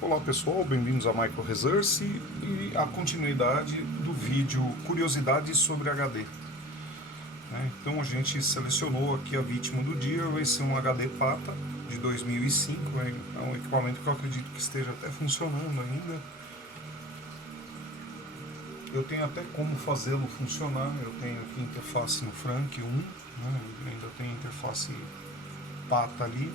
Olá pessoal, bem-vindos a Micro Resource e a continuidade do vídeo Curiosidades sobre HD. Então a gente selecionou aqui a vítima do dia, vai ser um HD Pata de 2005, é um equipamento que eu acredito que esteja até funcionando ainda. Eu tenho até como fazê-lo funcionar, eu tenho aqui interface no Frank 1, ainda tem interface Pata ali.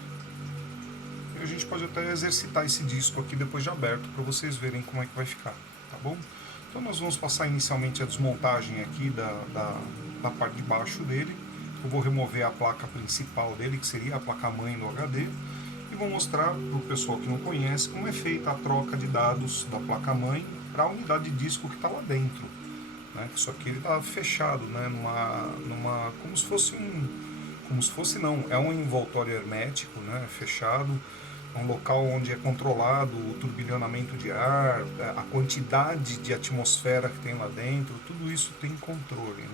E a gente pode até exercitar esse disco aqui depois de aberto para vocês verem como é que vai ficar, tá bom? Então nós vamos passar inicialmente a desmontagem aqui da parte de baixo dele. Eu vou remover a placa principal dele, que seria a placa-mãe do HD, e vou mostrar para o pessoal que não conhece como é feita a troca de dados da placa-mãe para a unidade de disco que está lá dentro. Só que ele está fechado, como se fosse é um envoltório hermético, fechado, é um local onde é controlado o turbilhonamento de ar, a quantidade de atmosfera que tem lá dentro, tudo isso tem controle,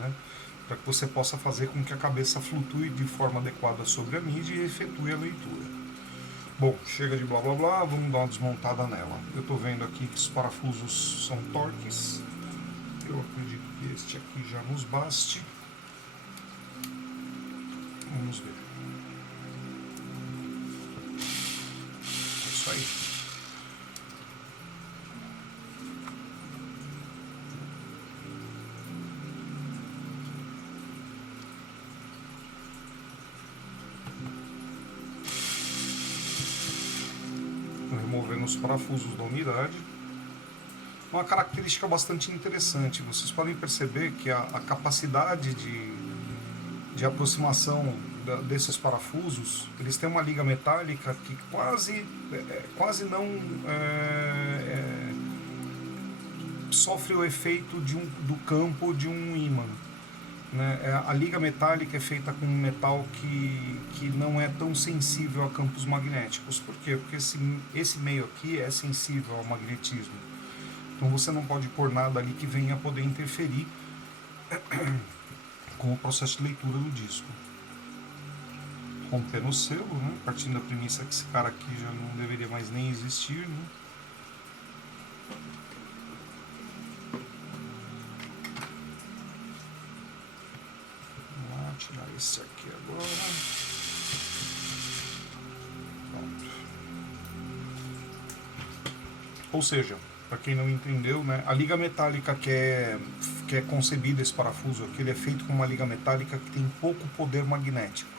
para que você possa fazer com que a cabeça flutue de forma adequada sobre a mídia e efetue a leitura. Bom, chega de blá blá blá, vamos dar uma desmontada nela. Eu estou vendo aqui que os parafusos são torques, eu acredito que este aqui já nos baste. Vamos ver. É isso aí. Removendo os parafusos da unidade. Uma característica bastante interessante, vocês podem perceber que a capacidade de aproximação desses parafusos, eles têm uma liga metálica que quase não sofre o efeito do campo de um ímã. A liga metálica é feita com um metal que não é tão sensível a campos magnéticos. Por quê? Porque esse meio aqui é sensível ao magnetismo. Então você não pode pôr nada ali que venha a poder interferir com o processo de leitura do disco. Rompendo o selo, partindo da premissa que esse cara aqui já não deveria mais nem existir. Vamos lá, tirar esse aqui agora. Pronto. Ou seja, para quem não entendeu, a liga metálica que é concebida, esse parafuso aqui, ele é feito com uma liga metálica que tem pouco poder magnético.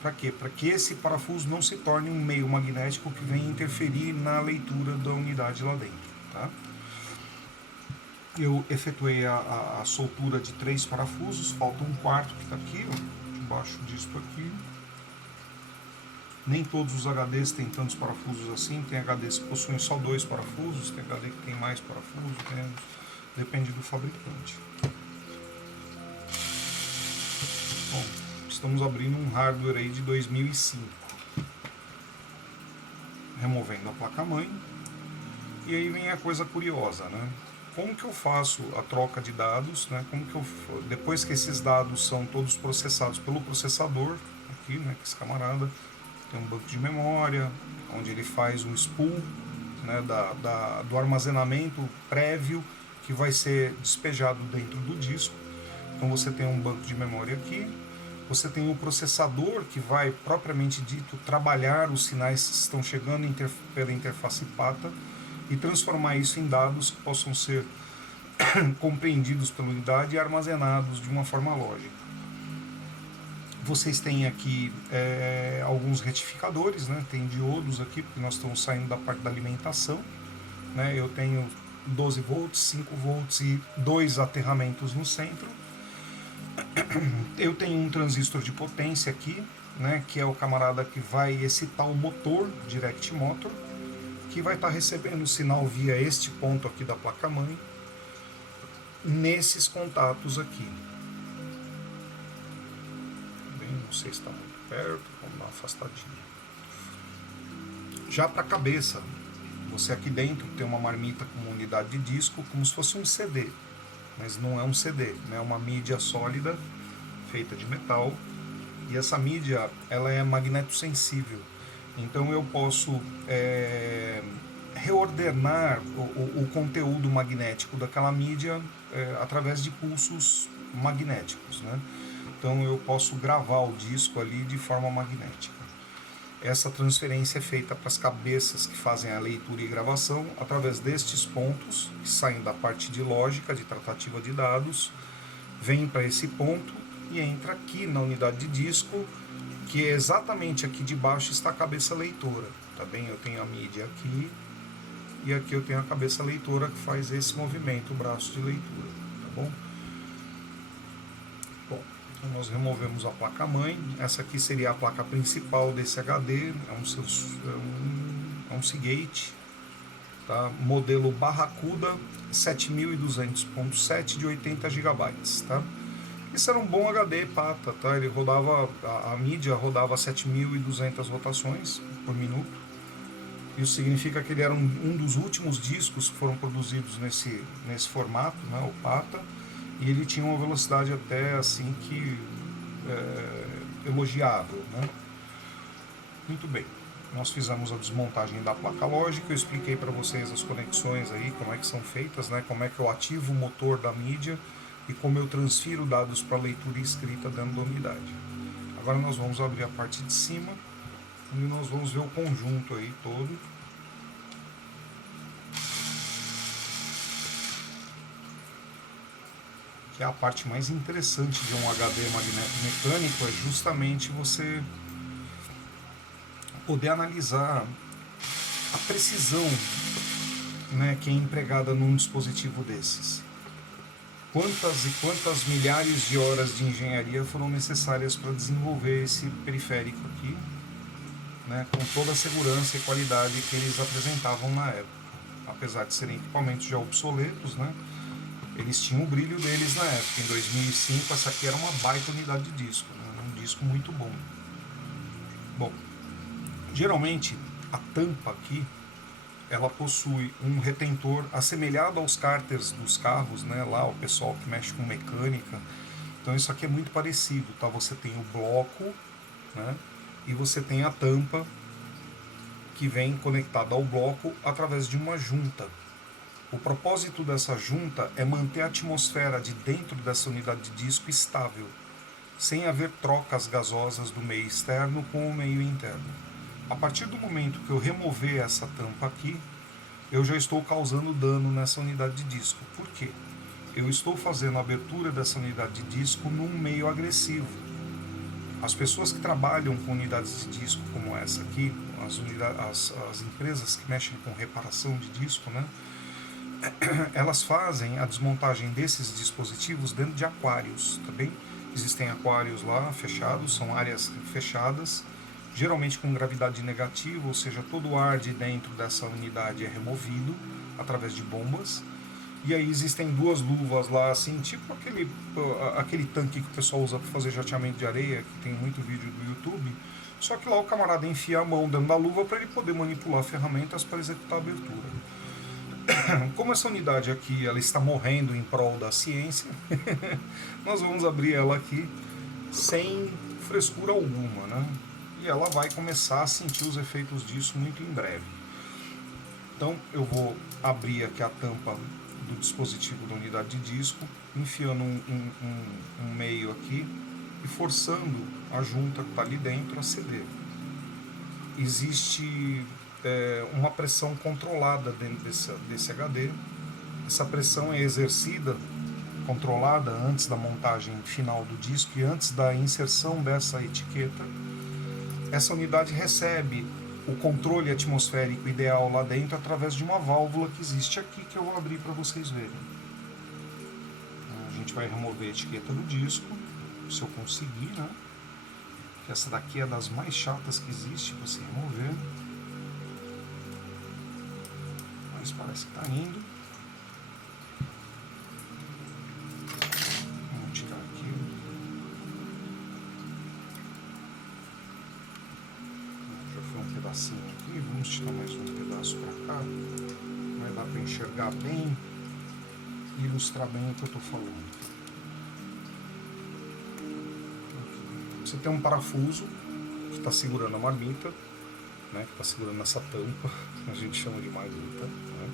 Para quê? Para que esse parafuso não se torne um meio magnético que venha interferir na leitura da unidade lá dentro. Tá? Eu efetuei a soltura de 3 parafusos, falta um quarto que está aqui, debaixo disso aqui. Nem todos os HDs têm tantos parafusos assim, tem HDs que possuem só 2 parafusos, tem HD que tem mais parafusos, depende do fabricante. Bom, estamos abrindo um hardware aí de 2005. Removendo a placa-mãe. E aí vem a coisa curiosa, Como que eu faço a troca de dados, depois que esses dados são todos processados pelo processador, aqui, que esse camarada tem um banco de memória, onde ele faz um spool do armazenamento prévio que vai ser despejado dentro do disco. Então você tem um banco de memória aqui, você tem o processador que vai, propriamente dito, trabalhar os sinais que estão chegando pela interface PATA e transformar isso em dados que possam ser compreendidos pela unidade e armazenados de uma forma lógica. Vocês têm aqui alguns retificadores, tem diodos aqui, porque nós estamos saindo da parte da alimentação. Eu tenho 12 volts, 5 volts e 2 aterramentos no centro. Eu tenho um transistor de potência aqui, que é o camarada que vai excitar o motor, direct motor, que vai estar recebendo o sinal via este ponto aqui da placa-mãe, nesses contatos aqui. Não sei se está muito perto, vamos dar uma afastadinha. Já para a cabeça, você aqui dentro tem uma marmita com uma unidade de disco, como se fosse um CD, mas não é um CD, é uma mídia sólida, feita de metal, e essa mídia ela é magnetosensível, então eu posso reordenar o conteúdo magnético daquela mídia através de pulsos magnéticos, né? Então eu posso gravar o disco ali de forma magnética. Essa transferência é feita para as cabeças que fazem a leitura e gravação através destes pontos que saem da parte de lógica, de tratativa de dados, vem para esse ponto e entra aqui na unidade de disco, que é exatamente aqui de baixo está a cabeça leitora, tá bem? Eu tenho a mídia aqui e aqui eu tenho a cabeça leitora que faz esse movimento, o braço de leitura, tá bom? Bom, então nós removemos a placa-mãe. Essa aqui seria a placa principal desse HD, é um Seagate, tá? Modelo Barracuda 7200.7 de 80 GB, tá? Isso era um bom HD pata, tá? Ele rodava, a mídia rodava 7.200 rotações por minuto. Isso significa que ele era um dos últimos discos que foram produzidos nesse formato, né, o pata, e ele tinha uma velocidade até assim que elogiável, né? Muito bem, nós fizemos a desmontagem da placa lógica, eu expliquei para vocês as conexões aí, como é que são feitas, né, como é que eu ativo o motor da mídia e como eu transfiro dados para leitura e escrita dentro da unidade. Agora nós vamos abrir a parte de cima e nós vamos ver o conjunto aí todo. Que é a parte mais interessante de um HD magnético-mecânico, é justamente você poder analisar a precisão, né, que é empregada num dispositivo desses. Quantas e quantas milhares de horas de engenharia foram necessárias para desenvolver esse periférico aqui, né, com toda a segurança e qualidade que eles apresentavam na época. Apesar de serem equipamentos já obsoletos, né, eles tinham o brilho deles na época. Em 2005, essa aqui era uma baita unidade de disco, né, um disco muito bom. Bom, geralmente a tampa aqui ela possui um retentor assemelhado aos cárteres dos carros, né? Lá o pessoal que mexe com mecânica. Então isso aqui é muito parecido, tá? Você tem o bloco, né? E você tem a tampa que vem conectada ao bloco através de uma junta. O propósito dessa junta é manter a atmosfera de dentro dessa unidade de disco estável, sem haver trocas gasosas do meio externo com o meio interno. A partir do momento que eu remover essa tampa aqui, eu já estou causando dano nessa unidade de disco. Por quê? Eu estou fazendo a abertura dessa unidade de disco num meio agressivo. As pessoas que trabalham com unidades de disco como essa aqui, as empresas que mexem com reparação de disco, né, elas fazem a desmontagem desses dispositivos dentro de aquários, tá bem? Existem aquários lá fechados, são áreas fechadas, geralmente com gravidade negativa, ou seja, todo o ar de dentro dessa unidade é removido através de bombas. E aí existem duas luvas lá, assim, tipo aquele tanque que o pessoal usa para fazer jateamento de areia, que tem muito vídeo do YouTube. Só que lá o camarada enfia a mão dentro da luva para ele poder manipular ferramentas para executar a abertura. Como essa unidade aqui ela está morrendo em prol da ciência, nós vamos abrir ela aqui sem frescura alguma, né? E ela vai começar a sentir os efeitos disso muito em breve. Então eu vou abrir aqui a tampa do dispositivo da unidade de disco, enfiando um meio aqui e forçando a junta que está ali dentro a ceder. Existe uma pressão controlada dentro desse HD. Essa pressão é exercida, controlada antes da montagem final do disco e antes da inserção dessa etiqueta. Essa unidade recebe o controle atmosférico ideal lá dentro através de uma válvula que existe aqui, que eu vou abrir para vocês verem. A gente vai remover a etiqueta do disco, se eu conseguir, né? Essa daqui é das mais chatas que existe para se remover. Mas parece que está indo. Vamos tirar aqui. Já foi um pedacinho aqui. Vamos tirar mais um pedaço para cá. Vai dar para enxergar bem e ilustrar bem o que eu estou falando. Você tem um parafuso que está segurando a marmita. né, que está segurando essa tampa, a gente chama de marguta, né?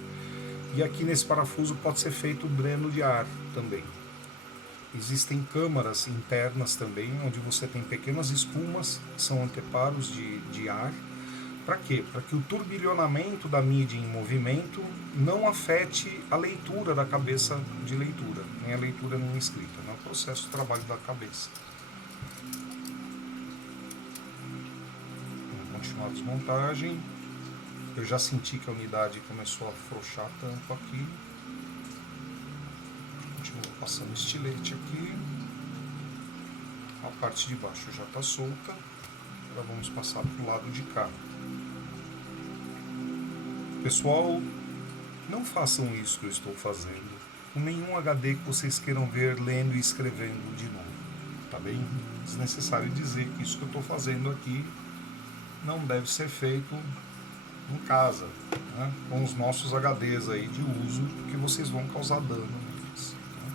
E aqui nesse parafuso pode ser feito o dreno de ar também. Existem câmaras internas também, onde você tem pequenas espumas, que são anteparos de ar. Para quê? Para que o turbilhonamento da mídia em movimento não afete a leitura da cabeça de leitura, nem a leitura nem a escrita, é o processo de trabalho da cabeça. Vamos continuar a desmontagem. Eu já senti que a unidade começou a afrouxar a tampa aqui. Continuo passando estilete aqui. A parte de baixo já está solta. Agora vamos passar para o lado de cá. Pessoal, não façam isso que eu estou fazendo com nenhum HD que vocês queiram ver lendo e escrevendo de novo. Tá bem? Desnecessário dizer que isso que eu estou fazendo aqui não deve ser feito em casa, né, com os nossos HDs aí de uso, que vocês vão causar dano neles. Né?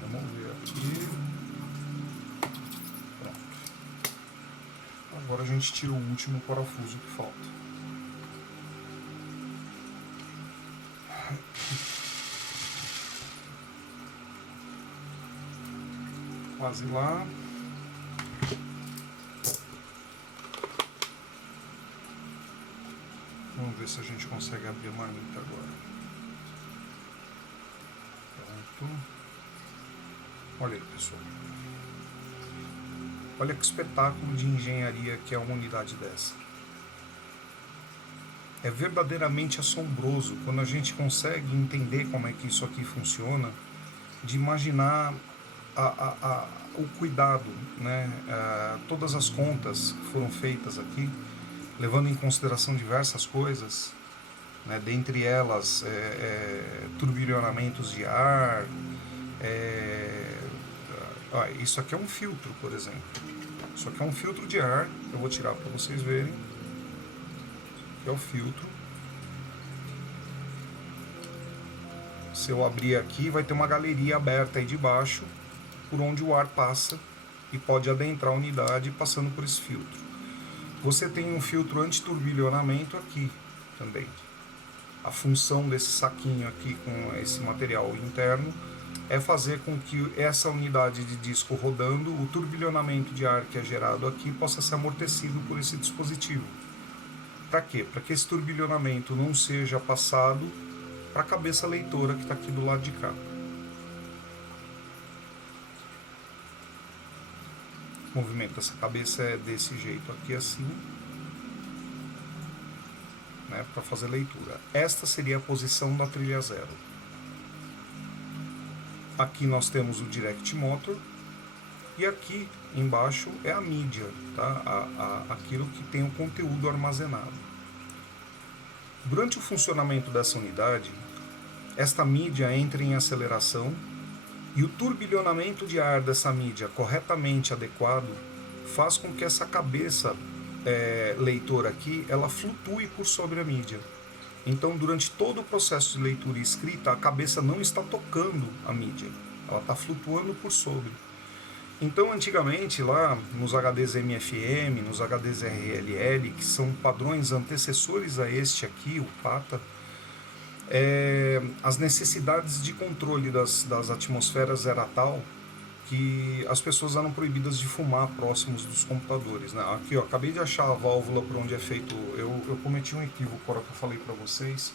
Vamos remover aqui. Pronto. Agora a gente tira o último parafuso que falta. Quase lá. Vamos ver se a gente consegue abrir a marmita agora. Pronto. Olha aí, pessoal. Olha que espetáculo de engenharia que é uma unidade dessa. É verdadeiramente assombroso quando a gente consegue entender como é que isso aqui funciona, de imaginar o cuidado, né? Todas as contas que foram feitas aqui, levando em consideração diversas coisas, né? Dentre elas turbilhonamentos de ar. Isso aqui é um filtro, por exemplo. Isso aqui é um filtro de ar. Eu vou tirar para vocês verem. Aqui é o filtro. Se eu abrir aqui, vai ter uma galeria aberta aí de baixo, por onde o ar passa e pode adentrar a unidade passando por esse filtro. Você tem um filtro anti-turbilhonamento aqui também. A função desse saquinho aqui com esse material interno é fazer com que essa unidade de disco rodando, o turbilhonamento de ar que é gerado aqui possa ser amortecido por esse dispositivo. Para quê? Para que esse turbilhonamento não seja passado para a cabeça leitora que está aqui do lado de cá. O movimento dessa cabeça é desse jeito aqui, assim, né, para fazer leitura. Esta seria a posição da trilha zero. Aqui nós temos o Direct Motor e aqui embaixo é a mídia, tá? Aquilo que tem o conteúdo armazenado. Durante o funcionamento dessa unidade, esta mídia entra em aceleração e o turbilhonamento de ar dessa mídia corretamente adequado faz com que essa cabeça leitora aqui, ela flutue por sobre a mídia. Então, durante todo o processo de leitura e escrita, a cabeça não está tocando a mídia, ela está flutuando por sobre. Então, antigamente, lá nos HDs MFM, nos HDs RLL, que são padrões antecessores a este aqui, o PATA, as necessidades de controle das atmosferas era tal que as pessoas eram proibidas de fumar próximos dos computadores, né? Aqui, ó, acabei de achar a válvula por onde é feito. Eu cometi um equívoco na hora que eu falei para vocês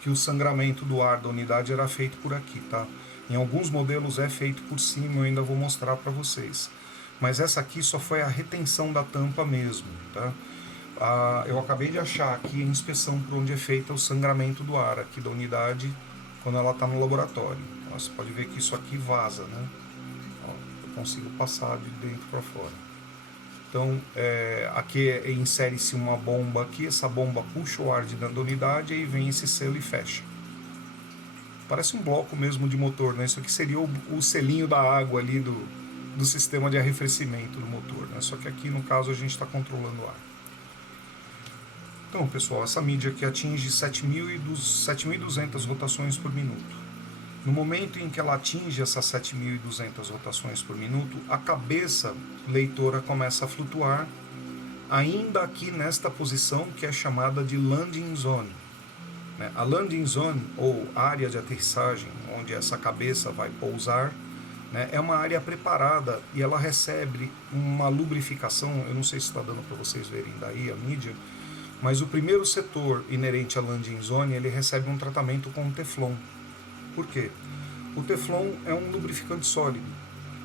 que o sangramento do ar da unidade era feito por aqui, tá? Em alguns modelos é feito por cima, eu ainda vou mostrar para vocês. Mas essa aqui só foi a retenção da tampa mesmo, tá? Eu acabei de achar aqui a inspeção por onde é feito o sangramento do ar aqui da unidade quando ela está no laboratório. Então, você pode ver que isso aqui vaza, né? Eu consigo passar de dentro para fora. Então, aqui insere-se uma bomba aqui, essa bomba puxa o ar de dentro da unidade, aí vem esse selo e fecha. Parece um bloco mesmo de motor, né? Isso aqui seria o selinho da água ali do sistema de arrefecimento do motor, né? Só que aqui, no caso, a gente está controlando o ar. Então, pessoal, essa mídia aqui atinge 7.200 rotações por minuto. No momento em que ela atinge essas 7.200 rotações por minuto, a cabeça leitora começa a flutuar, ainda aqui nesta posição que é chamada de landing zone. A landing zone, ou área de aterrissagem, onde essa cabeça vai pousar, é uma área preparada e ela recebe uma lubrificação. Eu não sei se está dando para vocês verem daí a mídia, mas o primeiro setor inerente à landing zone, ele recebe um tratamento com Teflon. Por quê? O Teflon é um lubrificante sólido.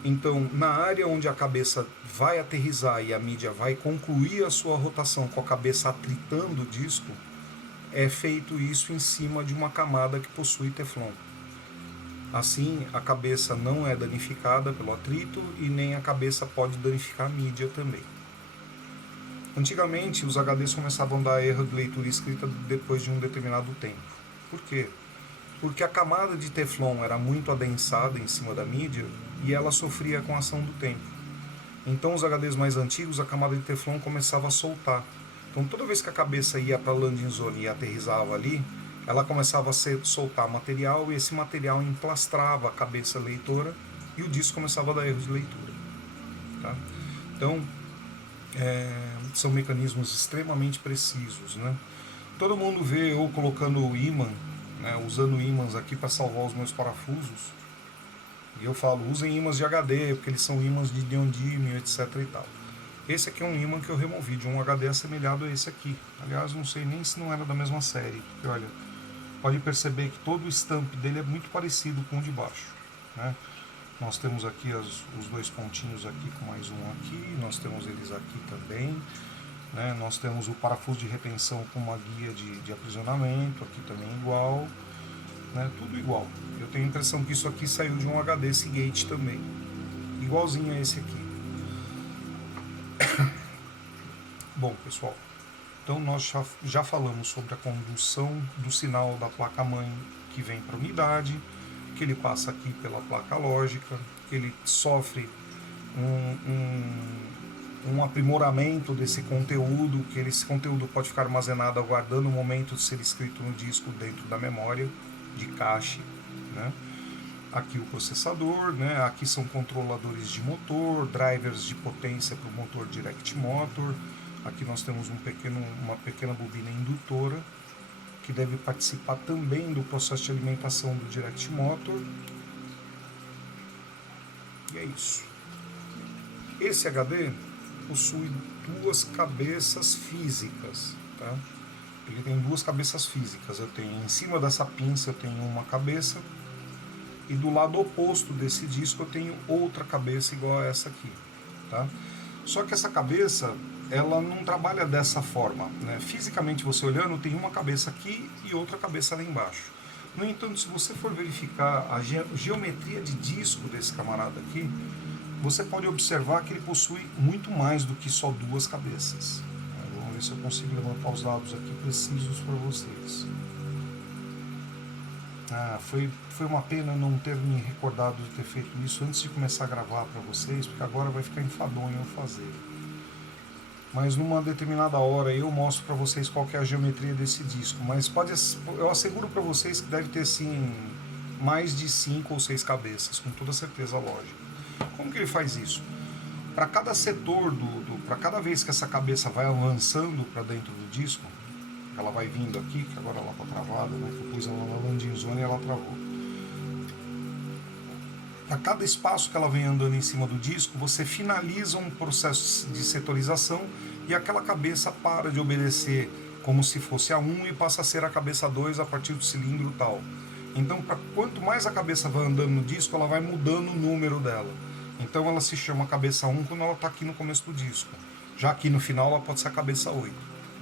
Então, na área onde a cabeça vai aterrissar e a mídia vai concluir a sua rotação com a cabeça atritando o disco, é feito isso em cima de uma camada que possui Teflon. Assim, a cabeça não é danificada pelo atrito e nem a cabeça pode danificar a mídia também. Antigamente, os HDs começavam a dar erro de leitura e escrita depois de um determinado tempo. Por quê? Porque a camada de Teflon era muito adensada em cima da mídia e ela sofria com a ação do tempo. Então, os HDs mais antigos, a camada de Teflon começava a soltar. Então, toda vez que a cabeça ia para a landing zone e aterrissava ali, ela começava a soltar material e esse material emplastrava a cabeça leitora e o disco começava a dar erro de leitura. Tá? Então, são mecanismos extremamente precisos. Todo mundo vê eu colocando o ímã, usando ímãs aqui para salvar os meus parafusos. E eu falo, usem ímãs de HD, porque eles são ímãs de neondímio, etc. e tal. Esse aqui é um ímã que eu removi de um HD assemelhado a esse aqui. Aliás, não sei nem se não era da mesma série, porque olha, pode perceber que todo o stamp dele é muito parecido com o de baixo. Nós temos aqui os dois pontinhos aqui com mais um aqui, nós temos eles aqui também. Nós temos o parafuso de retenção com uma guia de aprisionamento, aqui também igual. Tudo igual. Eu tenho a impressão que isso aqui saiu de um HD Seagate também, igualzinho a esse aqui. Bom, pessoal, então nós já falamos sobre a condução do sinal da placa-mãe que vem para a unidade, que ele passa aqui pela placa lógica, que ele sofre um aprimoramento desse conteúdo, que esse conteúdo pode ficar armazenado aguardando o momento de ser escrito no disco dentro da memória de cache. Aqui o processador, aqui são controladores de motor, drivers de potência para o motor Direct Motor. Aqui nós temos uma pequena bobina indutora, que deve participar também do processo de alimentação do Direct Motor. E é isso. Esse HD possui duas cabeças físicas. Ele tem duas cabeças físicas. Eu tenho em cima dessa pinça eu tenho uma cabeça, e do lado oposto desse disco eu tenho outra cabeça igual a essa aqui. Só que essa cabeça, ela não trabalha dessa forma. Fisicamente, você olhando, tem uma cabeça aqui e outra cabeça lá embaixo. No entanto, se você for verificar a geometria de disco desse camarada aqui, você pode observar que ele possui muito mais do que só duas cabeças. Vamos ver se eu consigo levantar os dados aqui precisos para vocês. Foi uma pena não ter me recordado de ter feito isso antes de começar a gravar para vocês, porque agora vai ficar enfadonho eu fazer. Mas numa determinada hora eu mostro para vocês qual que é a geometria desse disco. Mas eu asseguro para vocês que deve ter sim mais de 5 ou 6 cabeças, com toda certeza lógica. Como que ele faz isso? Para cada setor, para cada vez que essa cabeça vai avançando para dentro do disco, ela vai vindo aqui, que agora ela está travada, que eu pus ela na landing zone e ela travou. A cada espaço que ela vem andando em cima do disco, você finaliza um processo de setorização e aquela cabeça para de obedecer como se fosse a 1 e passa a ser a cabeça 2 a partir do cilindro tal. Então, quanto mais a cabeça vai andando no disco, ela vai mudando o número dela. Então ela se chama cabeça 1 quando ela está aqui no começo do disco. Já aqui no final ela pode ser a cabeça 8.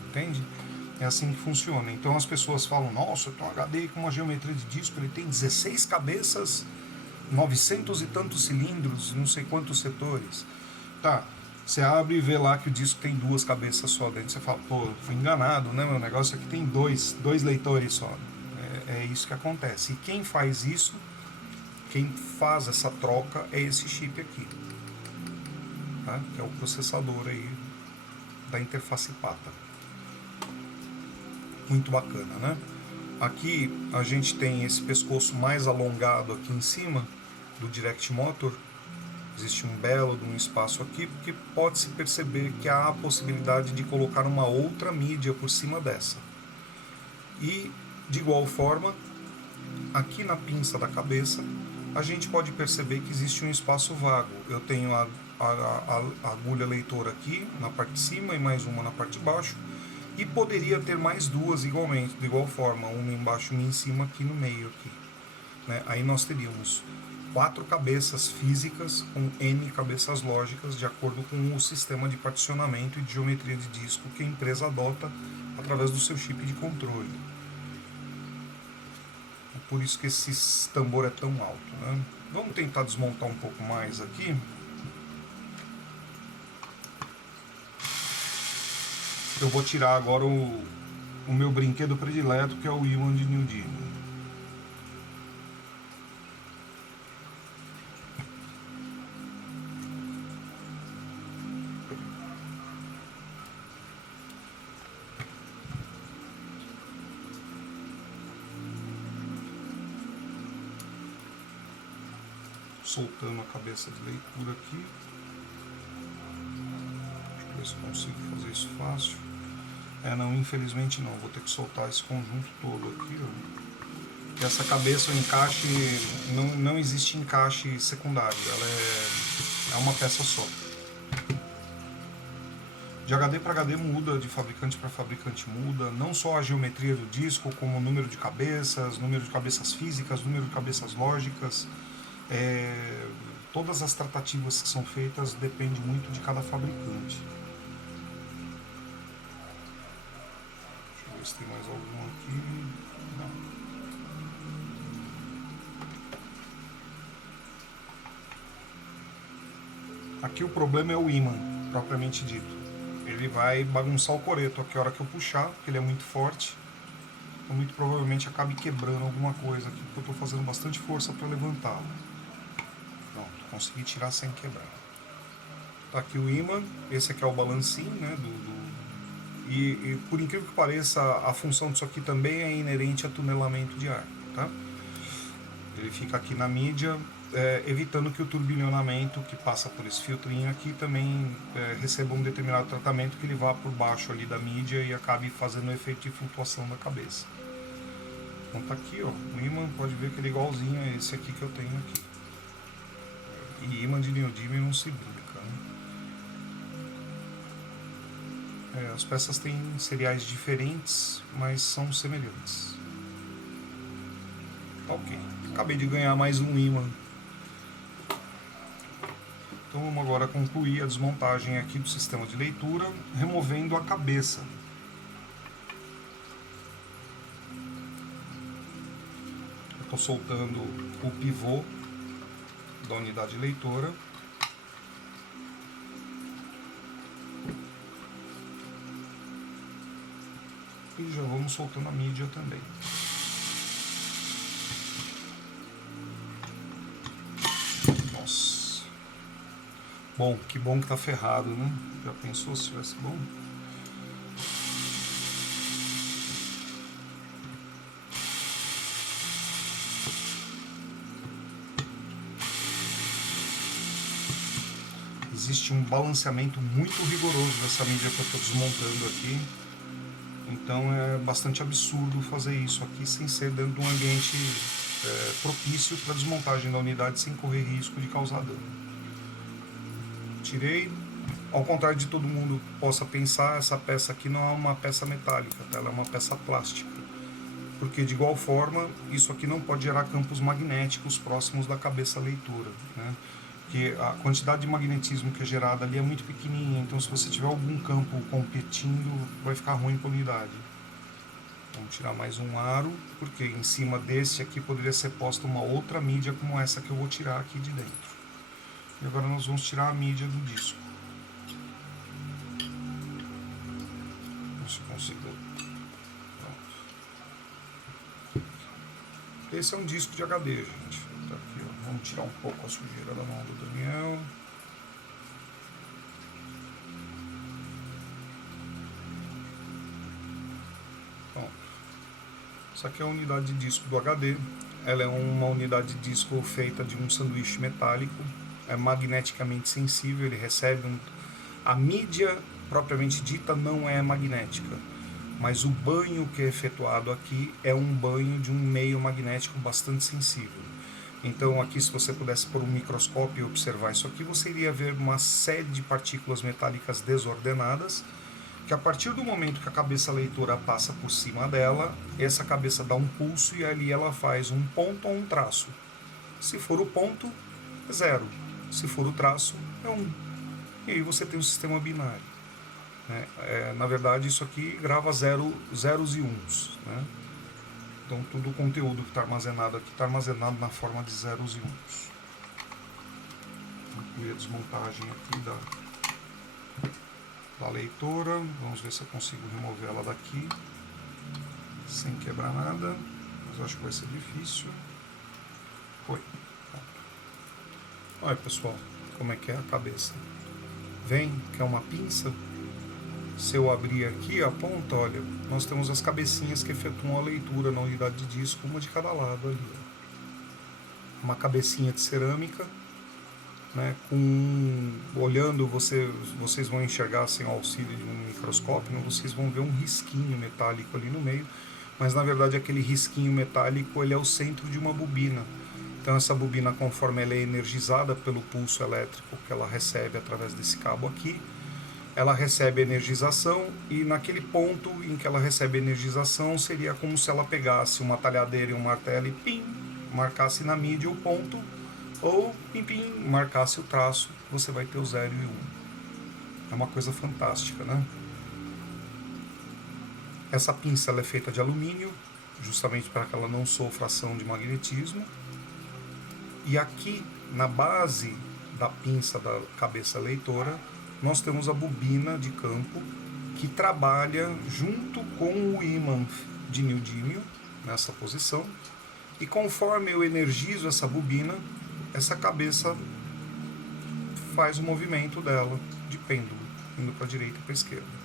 Entende? É assim que funciona. Então as pessoas falam, nossa, eu tenho um HD com uma geometria de disco, ele tem 16 cabeças, 900 e tantos cilindros, não sei quantos setores. Você abre e vê lá que o disco tem duas cabeças só dentro. Você fala, pô, fui enganado, meu negócio aqui tem dois leitores só. É isso que acontece. E quem faz isso, quem faz essa troca é esse chip aqui, que é o processador aí da interface PATA. Muito bacana, Aqui a gente tem esse pescoço mais alongado aqui em cima do Direct Motor. Existe um belo de um espaço aqui, porque pode-se perceber que há a possibilidade de colocar uma outra mídia por cima dessa. E, de igual forma, aqui na pinça da cabeça, a gente pode perceber que existe um espaço vago. Eu tenho a agulha leitora aqui na parte de cima e mais uma na parte de baixo. E poderia ter mais duas igualmente, de igual forma, uma embaixo e uma em cima aqui no meio. Aqui, né? Aí nós teríamos 4 cabeças físicas com N cabeças lógicas, de acordo com o sistema de particionamento e de geometria de disco que a empresa adota através do seu chip de controle. É por isso que esse tambor é tão alto, né? Vamos tentar desmontar um pouco mais aqui. Eu vou tirar agora o meu brinquedo predileto, que é o ímã de neodímio. Soltando a cabeça de leitura aqui. Deixa eu ver se consigo fazer isso fácil. Não, infelizmente não. Vou ter que soltar esse conjunto todo aqui, ó. Que essa cabeça, o encaixe, não existe encaixe secundário. Ela é uma peça só. De HD para HD muda, de fabricante para fabricante muda. Não só a geometria do disco, como o número de cabeças físicas, número de cabeças lógicas. Todas as tratativas que são feitas dependem muito de cada fabricante. Deixa eu ver se tem mais algum aqui. Não. Aqui o problema é o ímã, propriamente dito. Ele vai bagunçar o coreto aqui a hora que eu puxar, porque ele é muito forte. Então, muito provavelmente acabe quebrando alguma coisa aqui, porque eu estou fazendo bastante força para levantá-lo. Pronto, consegui tirar sem quebrar. Tá aqui o ímã, esse aqui é o balancinho, né? E por incrível que pareça, a função disso aqui também é inerente a tunelamento de ar, tá? Ele fica aqui na mídia, evitando que o turbilhonamento que passa por esse filtrinho aqui também receba um determinado tratamento, que ele vá por baixo ali da mídia e acabe fazendo o efeito de flutuação da cabeça. Então tá aqui, ó, o ímã, pode ver que ele é igualzinho a esse aqui que eu tenho aqui. E ímã de neodímio não se brinca, né? As peças têm seriais diferentes, mas são semelhantes. Ok, acabei de ganhar mais um ímã. Então vamos agora concluir a desmontagem aqui do sistema de leitura, removendo a cabeça. Eu estou soltando o pivô da unidade leitora. E já vamos soltando a mídia também. Nossa. Bom, que bom que tá ferrado, né? Já pensou se tivesse bom? Existe um balanceamento muito rigoroso dessa mídia que eu estou desmontando aqui. Então é bastante absurdo fazer isso aqui sem ser dentro de um ambiente propício para desmontagem da unidade sem correr risco de causar dano. Tirei, ao contrário de todo mundo possa pensar, essa peça aqui não é uma peça metálica, tá? Ela é uma peça plástica. Porque de igual forma, isso aqui não pode gerar campos magnéticos próximos da cabeça leitura, né? Porque a quantidade de magnetismo que é gerada ali é muito pequenininha, então se você tiver algum campo competindo, vai ficar ruim para a unidade. Vamos tirar mais um aro, porque em cima desse aqui poderia ser posta uma outra mídia como essa que eu vou tirar aqui de dentro. E agora nós vamos tirar a mídia do disco. Não se consigo. Esse é um disco de HD, gente. Tá aqui, ó. Vamos tirar um pouco a sujeira da mão do Daniel. Pronto. Isso aqui é a unidade de disco do HD. Ela é uma unidade de disco feita de um sanduíche metálico, é magneticamente sensível, ele recebe a mídia propriamente dita não é magnética, mas o banho que é efetuado aqui é um banho de um meio magnético bastante sensível. Então aqui, se você pudesse pôr um microscópio e observar isso aqui, você iria ver uma série de partículas metálicas desordenadas, que a partir do momento que a cabeça leitora passa por cima dela, essa cabeça dá um pulso e ali ela faz um ponto ou um traço. Se for o ponto, é 0. Se for o traço, é 1. E aí você tem um sistema binário. Né? Na verdade, isso aqui grava zeros e uns. Né? Então, todo o conteúdo que está armazenado aqui está armazenado na forma de zeros e uns. Inclui a desmontagem aqui da leitora. Vamos ver se eu consigo remover ela daqui sem quebrar nada, mas eu acho que vai ser difícil. Foi. Olha, pessoal, como é que é a cabeça. Vem, que é uma pinça. Se eu abrir aqui a ponta, olha, nós temos as cabecinhas que efetuam a leitura na unidade de disco, uma de cada lado ali. Ó. Uma cabecinha de cerâmica, né, olhando, vocês vão enxergar sem auxílio de um microscópio, vocês vão ver um risquinho metálico ali no meio, mas na verdade aquele risquinho metálico ele é o centro de uma bobina. Então essa bobina, conforme ela é energizada pelo pulso elétrico que ela recebe através desse cabo aqui, ela recebe energização, e naquele ponto em que ela recebe energização seria como se ela pegasse uma talhadeira e um martelo e pim, marcasse na mídia o ponto, ou pim pim, marcasse o traço, você vai ter o 0 e 1. É uma coisa fantástica, né? Essa pinça ela é feita de alumínio, justamente para que ela não sofra ação de magnetismo. E aqui na base da pinça da cabeça leitora, nós temos a bobina de campo que trabalha junto com o ímã de neodímio nessa posição, e conforme eu energizo essa bobina, essa cabeça faz o movimento dela de pêndulo, indo para a direita e para a esquerda.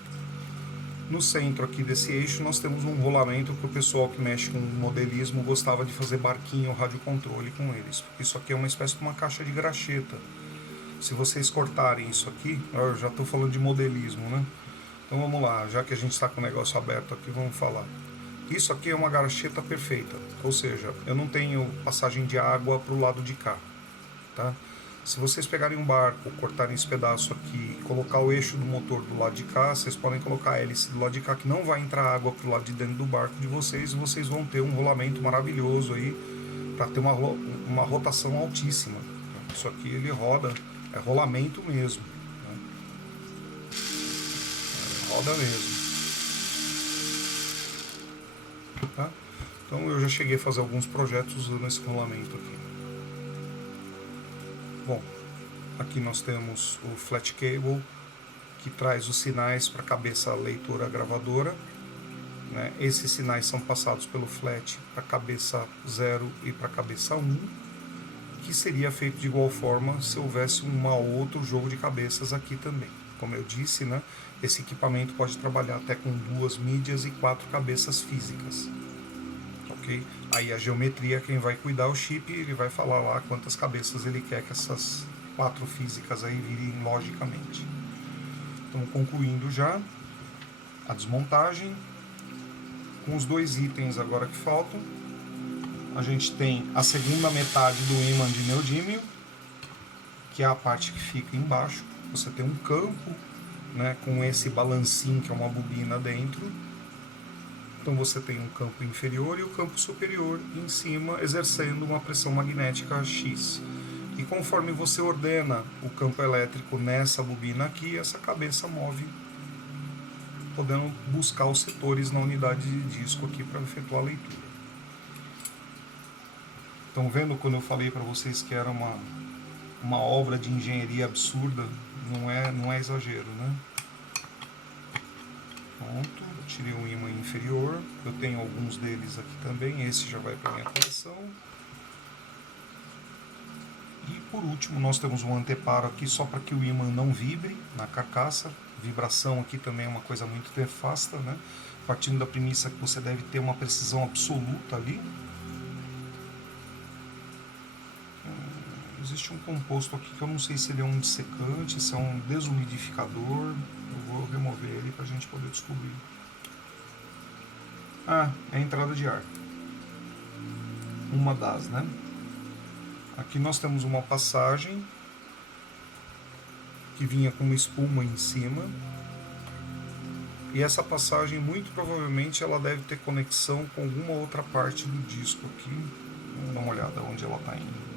No centro aqui desse eixo nós temos um rolamento que o pessoal que mexe com modelismo gostava de fazer barquinho, radiocontrole com eles. Isso aqui é uma espécie de uma caixa de graxeta. Se vocês cortarem isso aqui, eu já estou falando de modelismo, né? Então vamos lá, já que a gente está com o negócio aberto aqui, vamos falar. Isso aqui é uma graxeta perfeita, ou seja, eu não tenho passagem de água para o lado de cá, tá? Se vocês pegarem um barco, cortarem esse pedaço aqui, colocar o eixo do motor do lado de cá, vocês podem colocar a hélice do lado de cá, que não vai entrar água para o lado de dentro do barco de vocês, e vocês vão ter um rolamento maravilhoso aí, para ter uma rotação altíssima. Isso aqui ele roda, é rolamento mesmo. Né? Roda mesmo. Tá? Então eu já cheguei a fazer alguns projetos usando esse rolamento aqui. Bom, aqui nós temos o flat cable, que traz os sinais para a cabeça leitora gravadora. Né? Esses sinais são passados pelo flat para a cabeça 0 e para a cabeça 1, que seria feito de igual forma se houvesse um outro jogo de cabeças aqui também. Como eu disse, né, esse equipamento pode trabalhar até com 2 mídias e 4 cabeças físicas. Okay? Aí a geometria, quem vai cuidar é o chip, ele vai falar lá quantas cabeças ele quer que essas 4 físicas aí virem logicamente. Então, concluindo já a desmontagem, com os 2 itens agora que faltam, a gente tem a segunda metade do ímã de neodímio, que é a parte que fica embaixo. Você tem um campo, né, com esse balancinho que é uma bobina dentro. Então você tem um campo inferior e o campo superior em cima, exercendo uma pressão magnética X. E conforme você ordena o campo elétrico nessa bobina aqui, essa cabeça move, podendo buscar os setores na unidade de disco aqui para efetuar a leitura. Estão vendo quando eu falei para vocês que era uma obra de engenharia absurda? Não é exagero, né? Pronto, tirei um ímã inferior, eu tenho alguns deles aqui também, esse já vai para minha coleção. E Por último, nós temos um anteparo aqui só para que o ímã não vibre na carcaça. Vibração aqui também é uma coisa muito nefasta, né? Partindo da premissa que você deve ter uma precisão absoluta ali. Existe um composto aqui que eu não sei se ele é um dissecante, se é um desumidificador. Eu vou remover ele para a gente poder descobrir. Ah, é a entrada de ar. Uma das, né? Aqui nós temos uma passagem que vinha com uma espuma em cima. E essa passagem, muito provavelmente, ela deve ter conexão com alguma outra parte do disco aqui. Vamos dar uma olhada onde ela está indo.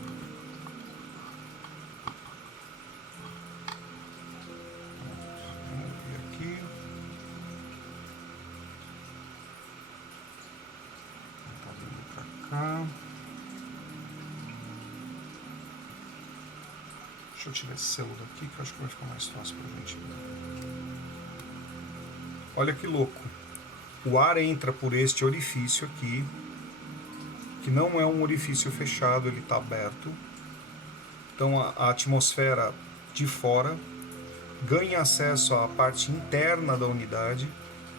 Vamos ver aqui. Está vindo para cá. Deixa eu tirar esse selo daqui, que eu acho que vai ficar mais fácil para a gente ver. Olha que louco. O ar entra por este orifício aqui, que não é um orifício fechado, ele está aberto. Então a atmosfera de fora ganha acesso à parte interna da unidade,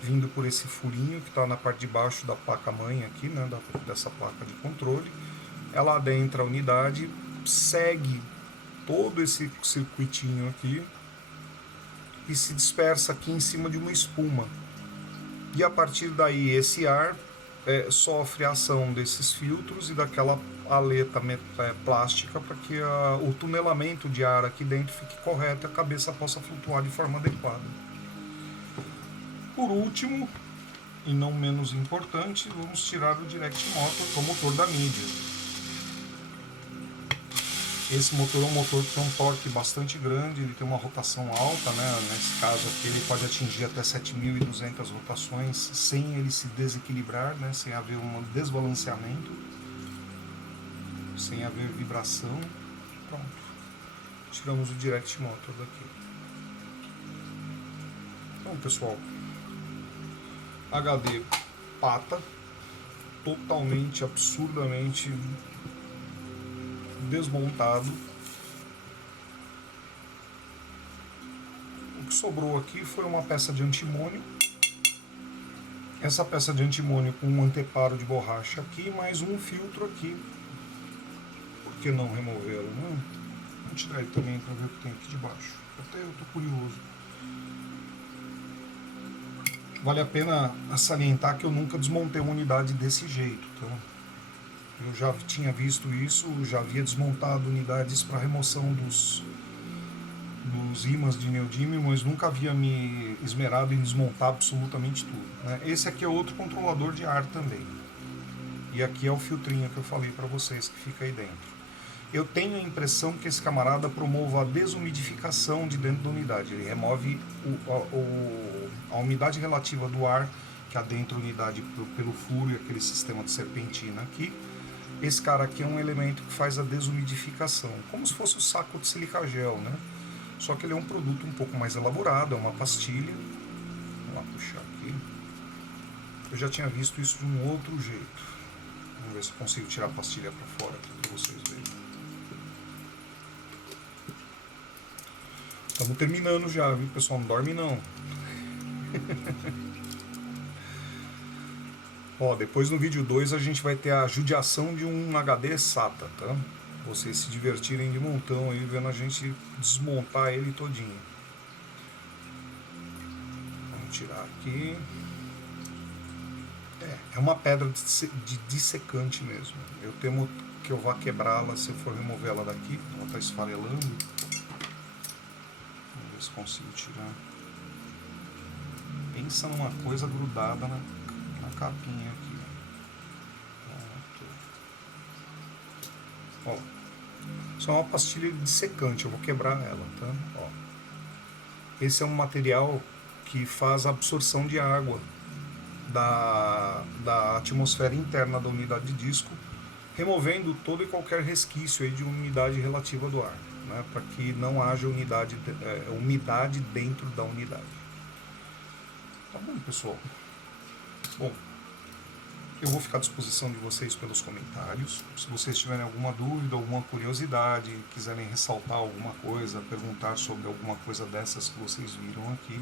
vindo por esse furinho que está na parte de baixo da placa-mãe aqui, né, dessa placa de controle. Ela adentra a unidade, segue todo esse circuitinho aqui e se dispersa aqui em cima de uma espuma. E a partir daí esse ar sofre a ação desses filtros e daquela aleta plástica para que o tunelamento de ar aqui dentro fique correto e a cabeça possa flutuar de forma adequada. Por último, e não menos importante, vamos tirar o Direct Motor, que é o motor da mídia. Esse motor é um motor que tem um torque bastante grande, ele tem uma rotação alta, né? Nesse caso aqui ele pode atingir até 7.200 rotações sem ele se desequilibrar, né? Sem haver um desbalanceamento, sem haver vibração. Pronto, tiramos o Direct Motor daqui. Então pessoal, HD pata, totalmente, absurdamente desmontado. O que sobrou aqui foi uma peça de antimônio. Essa peça de antimônio com um anteparo de borracha aqui, mais um filtro aqui. Por que não removê-lo, né? Vamos tirar ele também para ver o que tem aqui debaixo. Até eu estou curioso. Vale a pena salientar que eu nunca desmontei uma unidade desse jeito, tá? Eu já tinha visto isso, já havia desmontado unidades para remoção dos ímãs de neodímio, mas nunca havia me esmerado em desmontar absolutamente tudo, né? Esse aqui é outro controlador de ar também. E aqui é o filtrinho que eu falei para vocês que fica aí dentro. Eu tenho a impressão que esse camarada promova a desumidificação de dentro da unidade. Ele remove a umidade relativa do ar que adentra a unidade pelo furo e aquele sistema de serpentina aqui. Esse cara aqui é um elemento que faz a desumidificação, como se fosse o saco de silicagel, né? Só que ele é um produto um pouco mais elaborado, é uma pastilha. Vamos lá puxar aqui. Eu já tinha visto isso de um outro jeito. Vamos ver se eu consigo tirar a pastilha para fora aqui para vocês verem. Estamos terminando já, viu pessoal? Não dorme não. Ó, depois no vídeo 2 a gente vai ter a judiação de um HD SATA, tá? Vocês se divertirem de montão aí vendo a gente desmontar ele todinho. Vamos tirar aqui. É uma pedra de dissecante mesmo. Eu temo que eu vá quebrá-la se eu for remover ela daqui. Ela está esfarelando. Vamos ver se consigo tirar. Pensa numa coisa grudada na capinha aqui. Ó, isso é uma pastilha dissecante, eu vou quebrar ela, tá? Ó. Esse é um material que faz a absorção de água da atmosfera interna da unidade de disco, removendo todo e qualquer resquício aí de umidade relativa do ar, né? Para que não haja umidade dentro da unidade. Tá bom, pessoal? Bom, Eu vou ficar à disposição de vocês pelos comentários. Se vocês tiverem alguma dúvida, alguma curiosidade, quiserem ressaltar alguma coisa, perguntar sobre alguma coisa dessas que vocês viram aqui,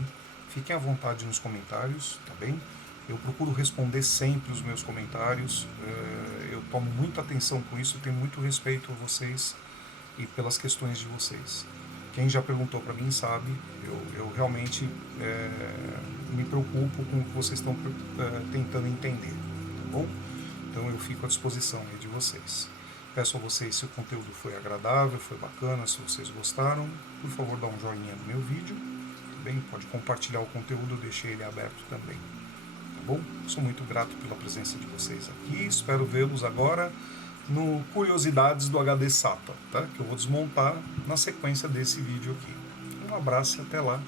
fiquem à vontade nos comentários, tá bem? Eu procuro responder sempre os meus comentários, eu tomo muita atenção com isso, tenho muito respeito a vocês e pelas questões de vocês. Quem já perguntou para mim sabe, eu realmente me preocupo com o que vocês estão tentando entender, tá bom? Então eu fico à disposição de vocês. Peço a vocês, se o conteúdo foi agradável, foi bacana, se vocês gostaram, por favor dá um joinha no meu vídeo, tá bem? Pode compartilhar o conteúdo, eu deixei ele aberto também, tá bom? Sou muito grato pela presença de vocês aqui, espero vê-los agora no Curiosidades do HD SATA, tá? Que eu vou desmontar na sequência desse vídeo aqui. Um abraço e até lá.